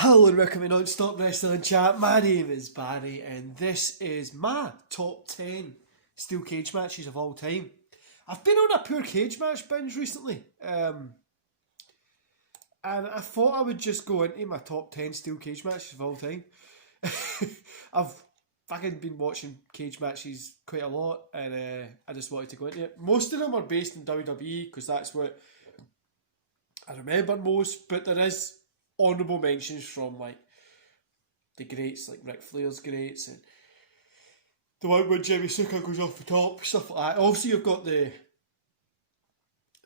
Hello and welcome to Non-Stop Wrestling Chat. My name is Barry and this is my top 10 steel cage matches of all time. I've been on a poor cage match binge recently, and I thought I would just go into my top 10 steel cage matches of all time. I've fucking been watching cage matches quite a lot, and I just wanted to go into it. Most of them are based in WWE because that's what I remember most, but there is honourable mentions from like the greats, like Ric Flair's greats, and the one where Jimmy Snuka goes off the top, stuff like that. Also, you've got the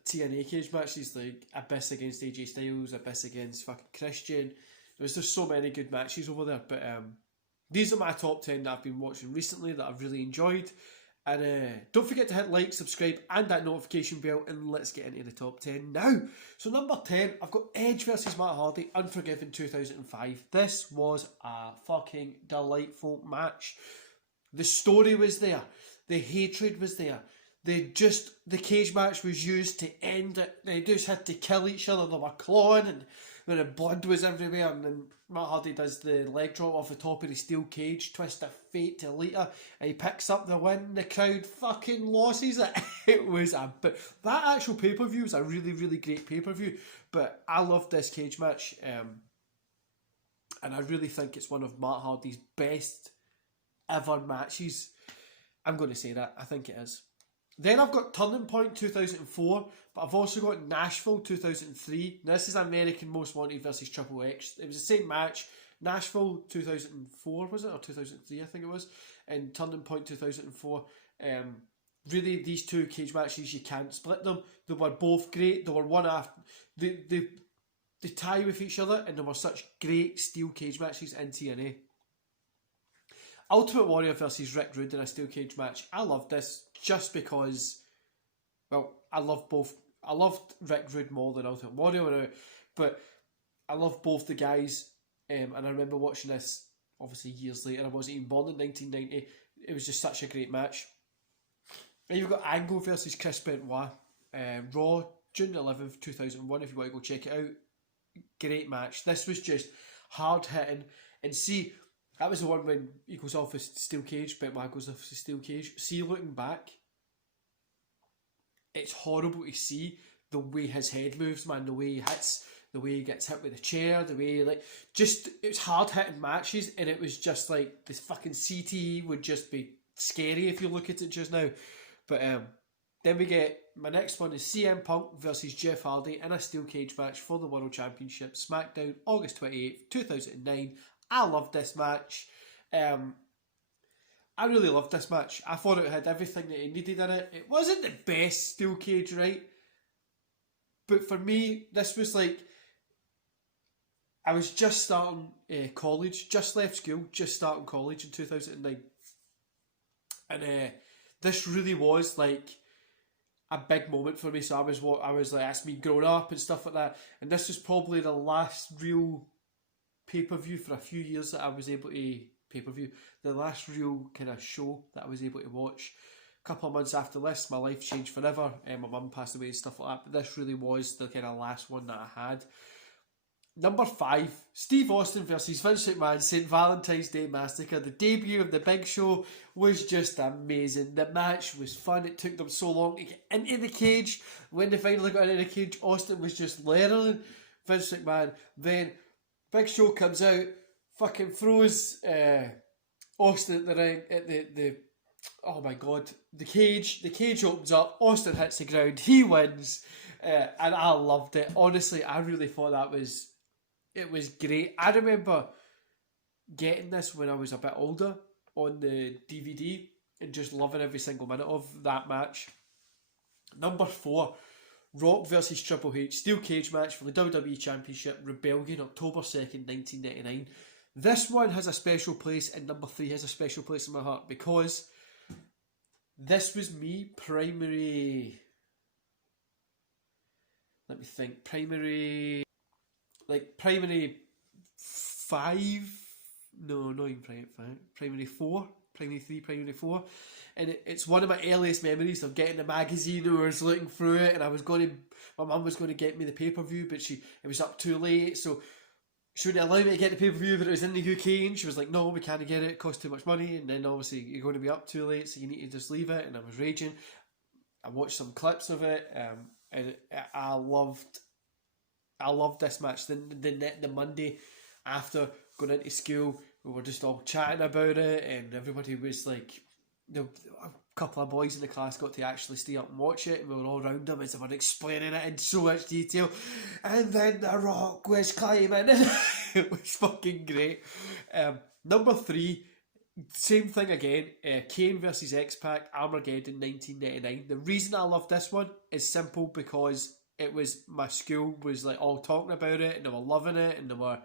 TNA cage matches like Abyss against AJ Styles, Abyss against fucking Christian. There's just so many good matches over there, but these are my top 10 that I've been watching recently that I've really enjoyed. And don't forget to hit like, subscribe and that notification bell, and let's get into the top 10 now. So number 10, I've got Edge versus Matt Hardy, Unforgiven 2005. This was a fucking delightful match. The story was there. The hatred was there. The cage match was used to end it. They just had to kill each other. They were clawing and the blood was everywhere, and then Matt Hardy does the leg drop off the top of the steel cage, twist of fate to Lita, and he picks up the win. The crowd fucking loses it. But that actual pay-per-view was a really, really great pay-per-view. But I love this cage match, and I really think it's one of Matt Hardy's best ever matches. I'm going to say that. I think it is. Then I've got Turning Point 2004, but I've also got Nashville 2003. This is American Most Wanted versus Triple X. It was the same match. Nashville 2004, was it? Or 2003, I think it was. And Turning Point 2004. Really, these two cage matches, you can't split them. They were both great. They were one after... They tie with each other, and they were such great steel cage matches in TNA. Ultimate Warrior versus Rick Rude in a steel cage match. I loved this just because, well, I loved both. I loved Rick Rude more than Ultimate Warrior, but I love both the guys. And I remember watching this, obviously years later. I wasn't even born in 1990. It was just such a great match. And you've got Angle versus Chris Benoit. Raw, June 11th, 2001, if you want to go check it out. Great match. This was just hard hitting. And see, that was the one when he goes off his steel cage, Benoit goes off his steel cage. See, looking back, it's horrible to see the way his head moves, man, the way he hits, the way he gets hit with the chair, the way, it's hard hitting matches, and it was just like, this fucking CTE would just be scary if you look at it just now. But then we get, my next one is CM Punk versus Jeff Hardy in a steel cage match for the World Championship, SmackDown, August 28th, 2009. I loved this match. I really loved this match. I thought it had everything that it needed in it. It wasn't the best steel cage, right? But for me, this was like, I was just starting college, just left school, just starting college in 2009. And this really was like a big moment for me. So I was like, that's me growing up and stuff like that. And this was probably the last real pay-per-view for a few years that I was able to the last real kind of show that I was able to watch. A couple of months after this, my life changed forever, and my mum passed away and stuff like that, but this really was the kind of last one that I had. Number 5, Steve Austin versus Vince McMahon, St. Valentine's Day Massacre. The debut of the Big Show was just amazing. The match was fun. It took them so long to get into the cage. When they finally got into the cage, Austin was just layering Vince McMahon. Then Big Show comes out, fucking throws Austin at the ring, at the oh my god, the cage opens up, Austin hits the ground, he wins, and I loved it. Honestly, I really thought it was great. I remember getting this when I was a bit older on the DVD and just loving every single minute of that match. Number 4, Rock versus Triple H, steel cage match for the WWE Championship, Rebellion, October 2nd, 1999. This one has a special place, and number 3 has a special place in my heart because this was me primary 5, no, not even primary 5, primary 4, primary 3, primary 4, and it's one of my earliest memories of getting the magazine and I was looking through it, and my mum was going to get me the pay-per-view, but it was up too late, so she wouldn't allow me to get the pay-per-view, but it was in the UK, and she was like, no, we can't get it, it costs too much money, and then obviously you're going to be up too late, so you need to just leave it, and I was raging. I watched some clips of it, and I loved this match. The Monday after going into school, we were just all chatting about it, and everybody was like, a couple of boys in the class got to actually stay up and watch it, and we were all around them as they were explaining it in so much detail. And then The Rock was climbing, it was fucking great. Number 3, same thing again. Kane versus X-Pac, Armageddon 1999. The reason I love this one is simple, because it was, my school was like all talking about it, and they were loving it, and they were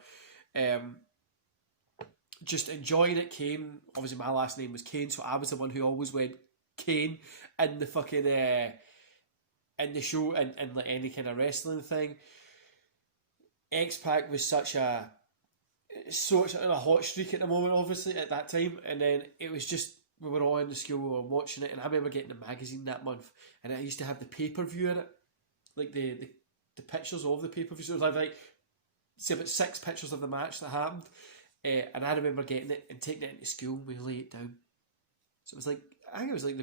just enjoying it. Kane, obviously my last name was Kane, so I was the one who always went Kane in the fucking in the show, and like any kind of wrestling thing. X-Pac was such a hot streak at the moment, obviously at that time, and then it was just, we were all in the school, we were watching it, and I remember getting the magazine that month, and it used to have the pay-per-view in it, like the pictures of the pay-per-view. So it was like say about 6 pictures of the match that happened, and I remember getting it and taking it into school, and we lay it down. So it was like, I think it was like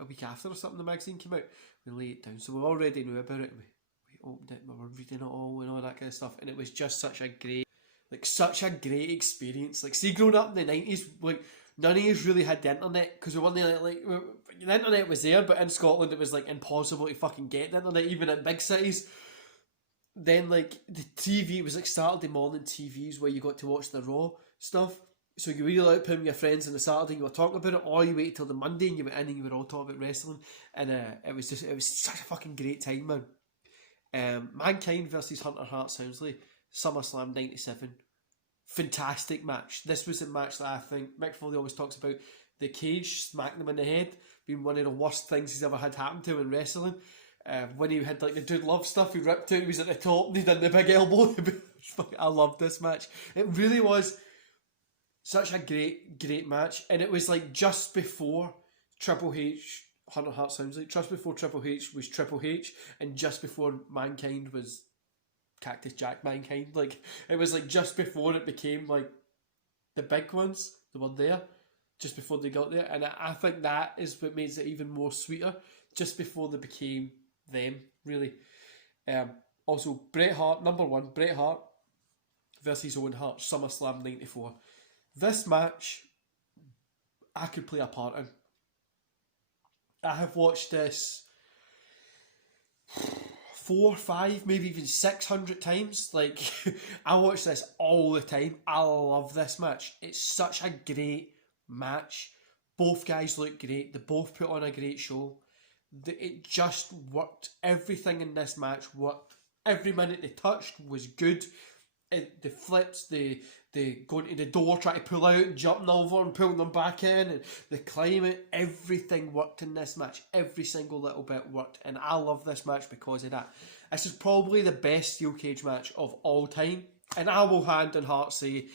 a week after or something the magazine came out, we lay it down, so we already knew about it, we opened it, we were reading it all and all that kind of stuff, and it was just such a great experience. Like, see, growing up in the 90s, like, none of us really had the internet, because we weren't like the internet was there, but in Scotland it was like impossible to fucking get the internet, even in big cities. Then like the TV, it was like Saturday morning TVs where you got to watch the Raw stuff. So you were either out putting with your friends on the Saturday and you were talking about it, or you waited till the Monday and you went in and you were all talking about wrestling. And it was such a fucking great time, man. Mankind versus Hunter Hart Soundsley, SummerSlam 97. Fantastic match. This was a match that I think Mick Foley always talks about, the cage smacking him in the head being one of the worst things he's ever had happen to him in wrestling. When he had like the Dude Love stuff, he ripped it, he was at the top and he did the big elbow. I loved this match. It really was such a great match, and it was like just before Triple H, Hunter Hart sounds like, just before Triple H was Triple H, and just before Mankind was Cactus Jack Mankind. Like, it was like just before it became like the big ones, they were there just before they got there, and I think that is what makes it even more sweeter, just before they became them, really. Also, Bret Hart, number 1, Bret Hart versus Owen Hart, SummerSlam 94. This match, I could play a part in. I have watched this 4, 5, maybe even 600 times. Like, I watch this all the time. I love this match. It's such a great match. Both guys look great. They both put on a great show. It just worked. Everything in this match worked. Every minute they touched was good. The flips, the going to the door, trying to pull out, jumping over and pulling them back in, and the climbing, everything worked in this match. Every single little bit worked, and I love this match because of that. This is probably the best steel cage match of all time, and I will hand on heart say,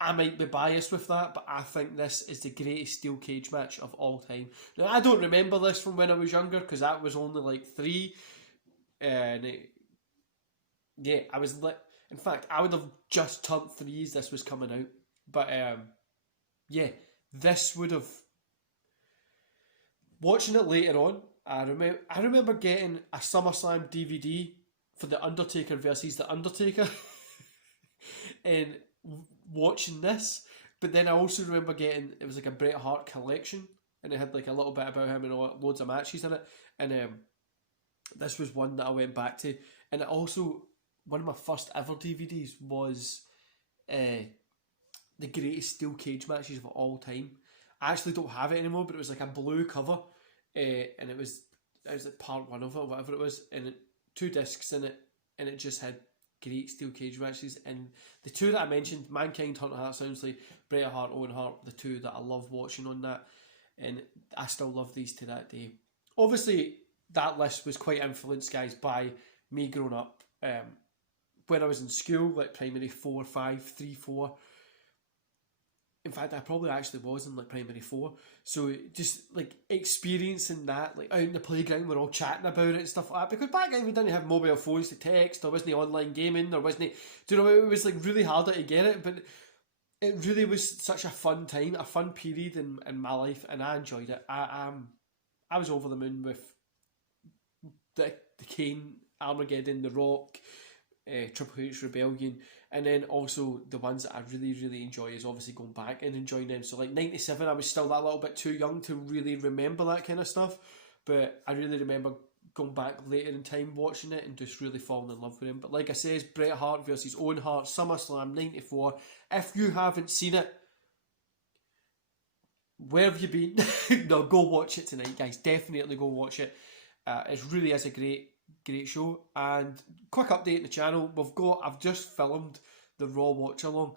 I might be biased with that, but I think this is the greatest steel cage match of all time. Now, I don't remember this from when I was younger, because that was only like 3, and I was lit. In fact, I would have just turned 3 as this was coming out. But, this would have... Watching it later on, I remember getting a SummerSlam DVD for The Undertaker versus The Undertaker. And watching this. But then I also remember getting... It was like a Bret Hart collection. And it had like a little bit about him and loads of matches in it. And this was one that I went back to. And it also... One of my first ever DVDs was the greatest steel cage matches of all time. I actually don't have it anymore, but it was like a blue cover, and it was like part 1 of it, or whatever it was, and 2 discs in it, and it just had great steel cage matches. And the 2 that I mentioned, Mankind, Hunter Hart Soundsley, Bret Hart, Owen Hart, the 2 that I love watching on that, and I still love these to that day. Obviously, that list was quite influenced, guys, by me growing up. When I was in school, like primary 4, 5, 3, 4, in fact, I probably actually was in like primary four. So just like experiencing that, like out in the playground, we're all chatting about it and stuff like that. Because back then we didn't have mobile phones to text, there wasn't online gaming, there wasn't. Do you know, it was like really harder to get it, but it really was such a fun time, a fun period in my life, and I enjoyed it. I was over the moon with the Kane, Armageddon, The Rock, Triple H Rebellion, and then also the ones that I really, really enjoy is obviously going back and enjoying them. So like 97, I was still that little bit too young to really remember that kind of stuff, but I really remember going back later in time watching it and just really falling in love with him. But like I says, Bret Hart versus Owen Hart, SummerSlam 94. If you haven't seen it, where have you been? No, go watch it tonight, guys. Definitely go watch it. It really is a great show. And quick update on the channel, I've just filmed the Raw watch along.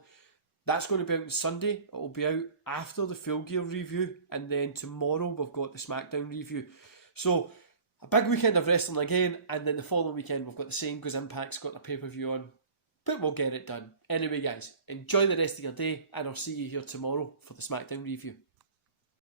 That's going to be out on Sunday. It will be out after the Full Gear review, and then tomorrow we've got the SmackDown review. So a big weekend of wrestling again, and then the following weekend we've got the same because Impact's got a pay-per-view on. But we'll get it done. Anyway, guys, enjoy the rest of your day, and I'll see you here tomorrow for the SmackDown review.